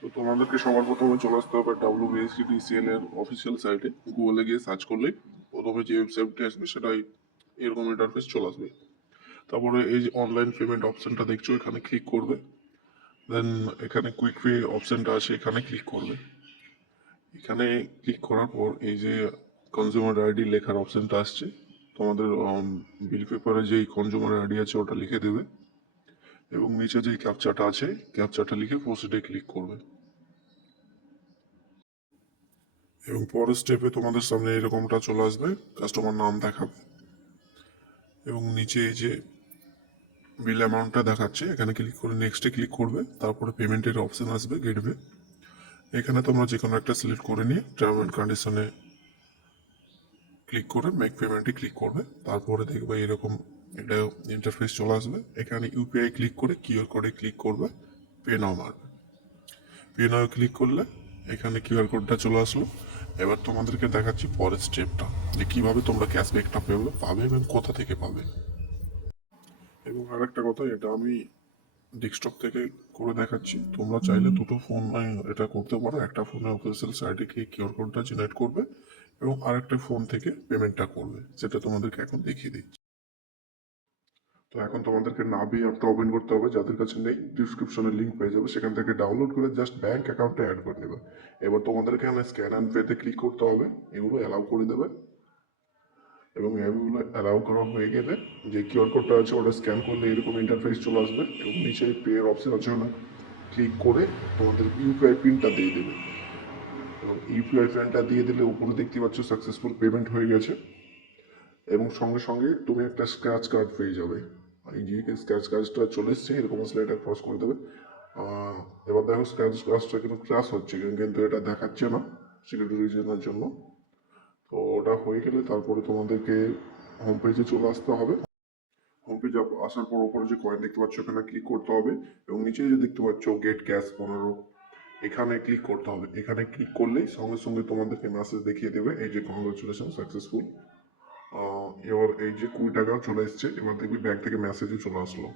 তো তোমাদেরকে সবার প্রথমে চলে আসতে হবে ডাব্লিউ বিএসটিডিসিএল এর অফিসিয়াল সাইটে গুগলে গিয়ে সার্চ করলেই প্রথমে যে ওয়েবসাইটটি আসবে, সেটাই এরকম ইন্টারফেস চলে আসবে। তারপরে এই যে অনলাইন পেমেন্ট অপশনটা দেখছ, এখানে ক্লিক করবে। দেন এখানে কুইক পে অপশনটা আছে, এখানে ক্লিক করবে। এখানে ক্লিক করার পর এই যে কনজিউমার আইডি লেখার অপশনটা আসছে। তোমাদের বিল পেপারে যেই কনজিউমার আইডি আছে, ওটা লিখে দেবে। এবং নিচে যে ক্যাপচাটা আছে ক্যাপচাটা লিখে প্রসিডে ক্লিক করবে। এবং পরের স্টেপে তোমাদের সামনে এরকমটা চলে আসবে কাস্টমার নাম দেখাবে। এবং নিচে এই যে বিল অ্যামাউন্টটা দেখাচ্ছে, এখানে ক্লিক করে নেক্সটে ক্লিক করবে, তারপরে পেমেন্টের অপশান আসবে গেটওয়ে এখানে তোমরা যে কোনো একটা সিলেক্ট করে নিয়ে টার্ম অ্যান্ড কন্ডিশনে ক্লিক করে মেক পেমেন্টে ক্লিক করবে, তারপরে দেখবে এরকম এটা ইন্টারফেস চলে আসবে। এখানে ইউপিআই ক্লিক করে কিউআর কোডে ক্লিক করবে পে নাও মারবে। পে নাও ক্লিক করলে এখানে কিউআর কোডটা চলে আসলো। এবার তোমাদেরকে দেখাচ্ছি পরের স্টেপটা যে কীভাবে তোমরা ক্যাশব্যাকটা পেবে পাবে এবং কোথা থেকে পাবে। এবং আরেকটা কথা, এটা আমি ডেস্কটপ থেকে করে দেখাচ্ছি। তোমরা চাইলে দুটো ফোন এটা করতে পারো। একটা ফোনে অফিসিয়াল সাইটে গিয়ে কিউআর কোডটা জেনারেট করবে এবং আরেকটা ফোন থেকে পেমেন্টটা করবে, সেটা তোমাদেরকে এখন দেখিয়ে দিচ্ছি। তো এখন তোমাদেরকে নাভি অ্যাপটা ওপেন করতে হবে। যাদের কাছে নেই ডিসক্রিপশনে লিঙ্ক পেয়ে যাবে। সেখান থেকে ডাউনলোড করে জাস্ট ব্যাংক অ্যাকাউন্টে অ্যাড করে নেবে। এবার তোমাদেরকে এখানে স্ক্যান অ্যান্ড পেতে ক্লিক করতে হবে। এগুলো অ্যালাউ করে দেবে। এবং এগুলো অ্যালাউ করা হয়ে গেলে যে কিউআর কোডটা আছে, ওটা স্ক্যান করলে এরকম ইন্টারফেস চলে আসবে। এবং নিচে পে এর অপশন আছে ওখানে ক্লিক করে তোমাদের ইউপিআই পিনটা দিয়ে দেবে। এবং ইউপিআই পিনটা দিয়ে দিলে উপরে দেখতে পাচ্ছ সাকসেসফুল পেমেন্ট হয়ে গেছে। এবং সঙ্গে সঙ্গে তুমি একটা স্ক্র্যাচ কার্ড পেয়ে যাবে। এই যে স্ক্র্যাচ কার্ডটা চলে এসছে, এরকম আসলে এটা ক্রস করে দেবে। এবার দেখো স্ক্র্যাচ কার্ডটা কিন্তু ক্লাস হচ্ছে, কিন্তু এটা দেখাচ্ছে না সিকিউরিটি রিজনের জন্য। তো ওটা হয়ে গেলে তারপরে তোমাদেরকে হোম পেজে চলে আসতে হবে। হোম পেজে আসার পর ওপরে যে কয়েন দেখতে পাচ্ছ, ওখানে ক্লিক করতে হবে এবং নিচে যে দেখতে পাচ্ছ গেট ক্যাশ পনেরো, এখানে ক্লিক করতে হবে। এখানে ক্লিক করলেই সঙ্গে সঙ্গে তোমাদেরকে মেসেজ দেখিয়ে দেবে, এই যে কংগ্রেচুলেশন সাকসেসফুল এবার এই যে কুড়ি টাকা চলে এসছে এবার দেখবি ব্যাংক থেকে মেসেজও চলে আসলো।